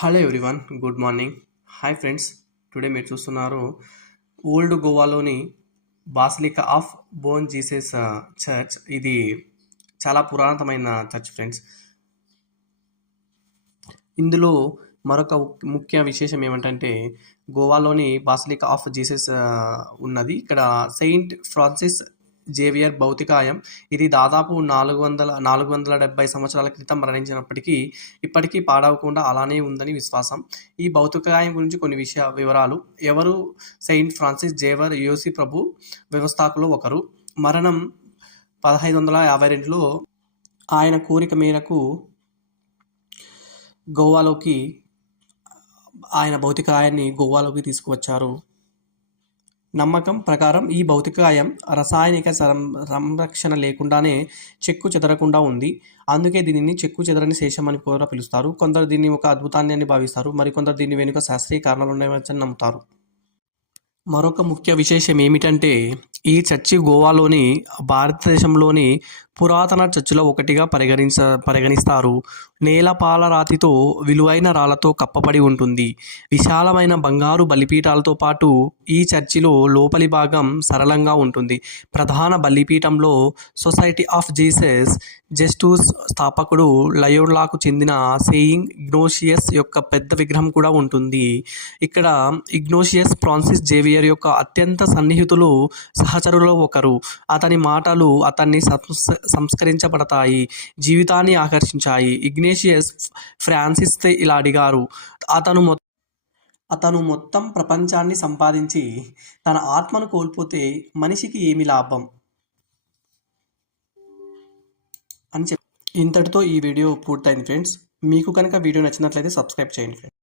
Hello everyone, good morning. Hi friends, today మీరు చూస్తున్నారు old గోవాలోని basilica of Bom Jesus church. ఇది చాలా పురాతనమైన చర్చ్ ఫ్రెండ్స్. ఇందులో మరొక ముఖ్య విశేషం ఏమిటంటే గోవాలోని బాసిలికా ఆఫ్ జీసస్ ఉన్నది. ఇక్కడ సెయింట్ ఫ్రాన్సిస్ జేవియర్ భౌతికాయం. ఇది దాదాపు 470 సంవత్సరాల క్రితం మరణించినప్పటికీ ఇప్పటికీ పాడవకుండా అలానే ఉందని విశ్వాసం. ఈ భౌతికాయం గురించి కొన్ని వివరాలు. ఎవరు? సెయింట్ ఫ్రాన్సిస్ జేవియర్ యోసి ప్రభు వ్యవస్థాపకులు ఒకరు. మరణం 1552లో. ఆయన కోరిక మేరకు ఆయన భౌతికాయాన్ని గోవాలోకి తీసుకువచ్చారు. నమ్మకం ప్రకారం ఈ భౌతికాయం రసాయనిక సంరక్షణ లేకుండానే చెక్కు చెదరకుండా ఉంది. అందుకే దీనిని చెక్కు చెదరని శేషం అని కూడా పిలుస్తారు. కొందరు దీన్ని ఒక అద్భుతాన్ని అని భావిస్తారు, మరికొందరు దీని వెనుక శాస్త్రీయ కారణాలు ఉన్నాయని నమ్ముతారు. మరొక ముఖ్య విశేషం ఏమిటంటే ఈ చర్చి గోవాలోని భారతదేశంలోని పురాతన చర్చిలో ఒకటిగా పరిగణిస్తారు. నేలపాల రాతితో విలువైన రాళ్లతో కప్పబడి ఉంటుంది. విశాలమైన బంగారు బలిపీఠాలతో పాటు ఈ చర్చిలో లోపలి భాగం సరళంగా ఉంటుంది. ప్రధాన బలిపీఠంలో సొసైటీ ఆఫ్ జీసస్ జెస్టూస్ స్థాపకుడు లయోలాకు చెందిన సెయింట్ ఇగ్నోషియస్ యొక్క పెద్ద విగ్రహం కూడా ఉంటుంది. ఇక్కడ ఇగ్నోషియస్ ఫ్రాన్సిస్ జేవియర్ యొక్క అత్యంత సన్నిహితులు, సహచరులో ఒకరు. అతని మాటలు అతన్ని సంస్కరించబడతాయి, జీవితాన్ని ఆకర్షించాయి. ఇగ్నేషియస్ ఫ్రాన్సిస్ ఇలా అడిగారు, అతను మొత్తం ప్రపంచాన్ని సంపాదించి తన ఆత్మను కోల్పోతే మనిషికి ఏమి లాభం అని ఇంతటితో ఈ వీడియో పూర్తయింది ఫ్రెండ్స్. మీకు కనుక వీడియో నచ్చినట్లయితే సబ్స్క్రైబ్ చేయండి ఫ్రెండ్స్.